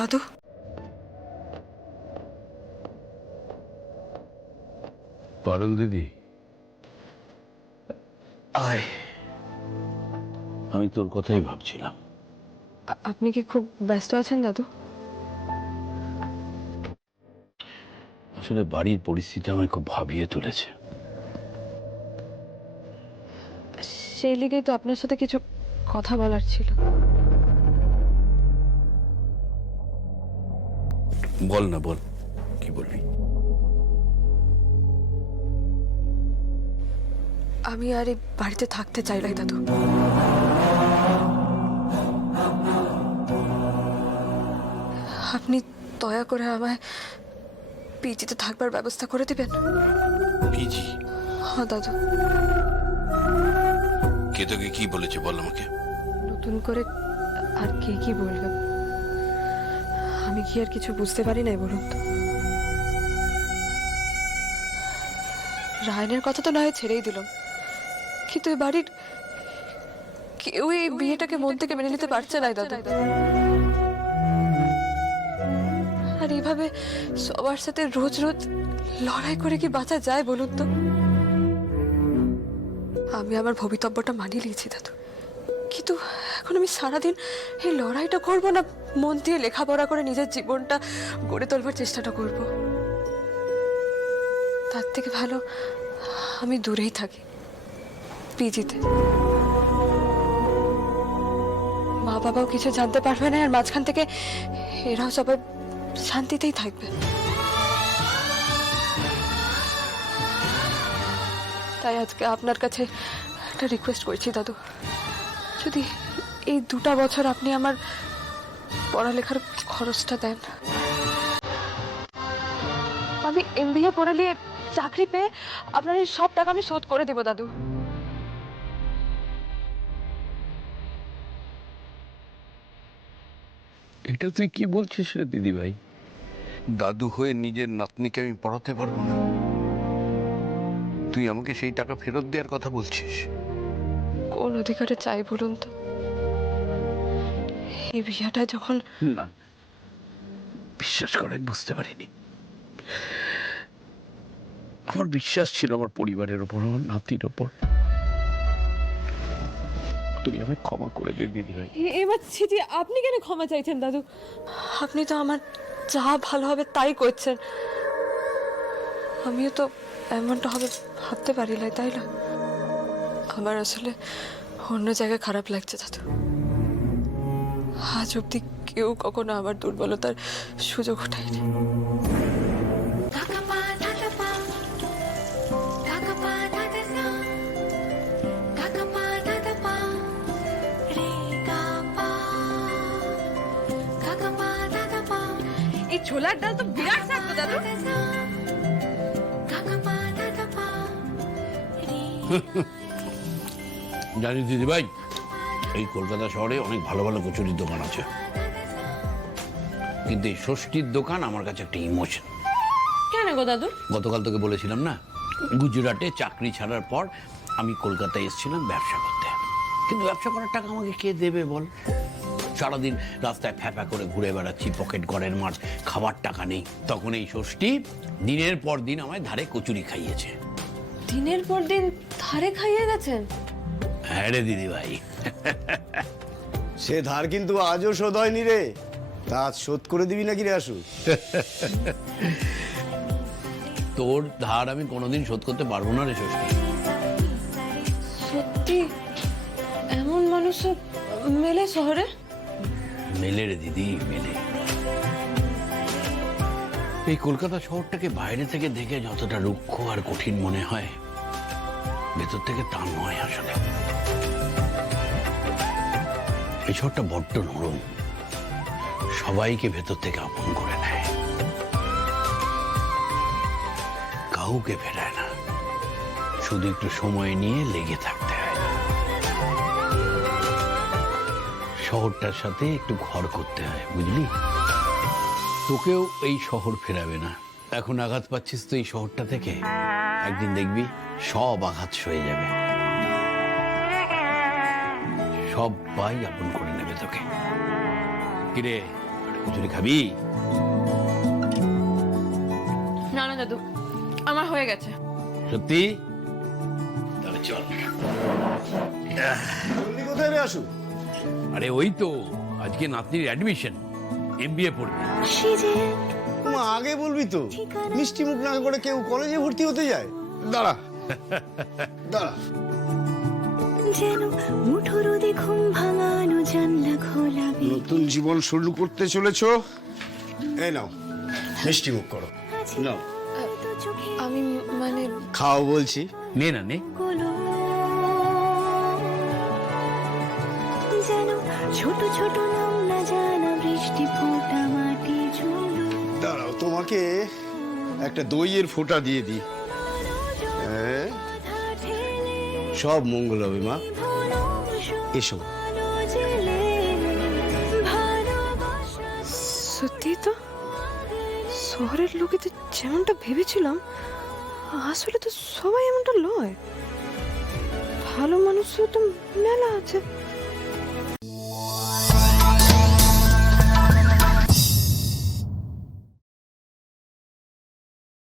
দাদু। পারুল দিদি, আয়। আমি তোর কথাই ভাবছিলাম। আপনি কি খুব ব্যস্ত আছেন দাদু? আসলে বাড়ির পরিস্থিতি আমায় খুব ভাবিয়ে তুলেছে। সেই লিগেই তো আপনার সাথে কিছু কথা বলার ছিল। বল না, বল, কি বলবি? আমি আর এই বাড়িতে থাকতে চাই না দাদু। আপনি দয়া করে আমায় পিজিতে থাকবার ব্যবস্থা করে দিবেন। পিজি? হ্যাঁ দাদু। কে তোকে কি বলেছে বল আমাকে। নতুন করে আর কে কি বলবে? আমি কি আর কিছু বুঝতে পারি নাই বলুন তো? রায়নের কথা তো না হয় ছেড়েই দিলাম, কিন্তু এই বাড়ির কেউ এই বিয়েটাকে মন থেকে মেনে নিতে পারছে না দাদু। আর এইভাবে সবার সাথে রোজ রোজ লড়াই করে কি বাঁচা যায় বলুন তো? আমি আমার ভবিতব্যটা মানিয়ে নিয়েছি দাদু, কিন্তু এখন আমি সারাদিন এই লড়াইটা করব না মন দিয়ে লেখাপড়া করে নিজের জীবনটা গড়ে তোলবার চেষ্টাটা করব? তার থেকে ভালো আমি দূরেই থাকি, পিজিতে। মা বাবাও কিছু জানতে পারবে না, আর মাঝখান থেকে এরাও সবাই শান্তিতেই থাকবে। তাই আজকে আপনার কাছে একটা রিকোয়েস্ট করছি দাদু, যদি এই 2টা বছর আপনি আমার পড়ালেখার খরচটা দেন। আমি এমবিএ পড়ে নিয়ে চাকরি পেয়ে আপনার এই সব টাকা আমি শোধ করে দেব দাদু। এটা তুই কি বলছিস রে দিদি ভাই? দাদু হয়ে নিজের নাতনিকে আমি পড়াতে পারবো না? তুই আমাকে সেই টাকা ফেরত দেওয়ার কথা বলছিস? কোন অধিকারে চাই বলুন তো? এই বিয়েটা যখন না, বিশ্বাস করেন, বুঝতে পারিনি। আমার বিশ্বাস ছিল আমার পরিবারের ওপর, আমার নাতির ওপর। তুমি আমায় ক্ষমা করে দে দিদি ভাই। এবার ছিটি আপনি কেন ক্ষমা চাইছেন দাদু? আপনি তো আমার যা ভালো হবে তাই করছেন। আমিও তো এমনটা হবে ভাবতে পারি না, তাই না? আমার আসলে অন্য জায়গায় খারাপ লাগছে দাদু। আজ অব্দি কেউ কখনো আমার দুর্বলতার সুযোগ ওঠায়নি। এই ছোলার ডাল তো বিরাট থাকতো দাদু। জানিস দিদি ভাই, এই কলকাতা শহরে অনেক ভালো ভালো কচুরির দোকান আছে, কিন্তু এই ষষ্ঠীর দোকান আমার কাছে একটা ইমোশন। কেন গো দাদু? গতকাল তোকে বলেছিলাম না, গুজরাটে চাকরি ছাড়ার পর আমি কলকাতায় এসেছিলাম ব্যবসা করতে, কিন্তু ব্যবসা করার টাকা আমাকে কে দেবে বল? সারাদিন রাস্তায় ফ্যাপা করে ঘুরে বেড়াচ্ছি, পকেট ঘরের মার খাবার টাকা নেই। তখন এই ষষ্ঠী দিনের পর দিন আমায় ধারে কচুরি খাইয়েছে। দিনের পর দিন ধারে খাইয়ে গেছেন? হ্যাঁ রে দিদি ভাই। সে ধার কিন্তু আজও শোধ হয়নি রে। তা আজ শোধ করে দিবি নাকি রে আসু? তোর ধার আমি কোনোদিন শোধ করতে পারবো না রে ষষ্ঠী। সত্যি এমন মানুষ মেলে শহরে? মেলে রে দিদি, মেলে। এই কলকাতা শহরটাকে বাইরে থেকে দেখে যতটা রুক্ষ আর কঠিন মনে হয়, ভেতর থেকে তা নয় আসলে। এই শহরটা বড্ড নরম, সবাইকে ভেতর থেকে আপন করে নেয়, কাউকে ফেরায় না, শুধু একটু সময় নিয়ে লেগে থাকতে হয়। শহরটার সাথে একটু ঘর করতে হয়, বুঝলি? তোকেও এই শহর ফেরাবে না। এখন আঘাত পাচ্ছিস তো এই শহরটা থেকে, একদিন দেখবি সব আঘাত সয়ে যাবে, সবাই আপন করে নেবে তোকে। কিরে, কচুরি খাবি? না না দাদু, আমার হয়ে গেছে। সত্যি? তাহলে চল। জলদি কোথায় রে আসু? আরে ওই তো আজকে নাতনির অ্যাডমিশন, এমবিএ পড়বে। মা আগে বলবি তো, মিষ্টি মুখ না করে কেউ কলেজে ভর্তি হতে যায়? দাঁড়া দাঁড়া। যেন মুঠোর দেখুন ভাঙানো জানলা খোলা নতুন জীবন শুরু করতে চলেছো, এই নাও মিষ্টি মুখ করো। নাও আমি মানে খাও বলছি। নে না নে। যেন ছোট ছোট নাম না জানা বৃষ্টি ফোঁটা মাটি ঝুলো দাঁড়াও, তোমাকে একটা দইয়ের ফোঁটা দিয়ে দিই। হ্যাঁ, সব মঙ্গল হবে মা, এসো। সত্যি তো শহরের লোকেদের যেমনটা ভেবেছিলাম আসলে তো সবাই এমনটা নয়। ভালো মানুষও তো মেলা আছে।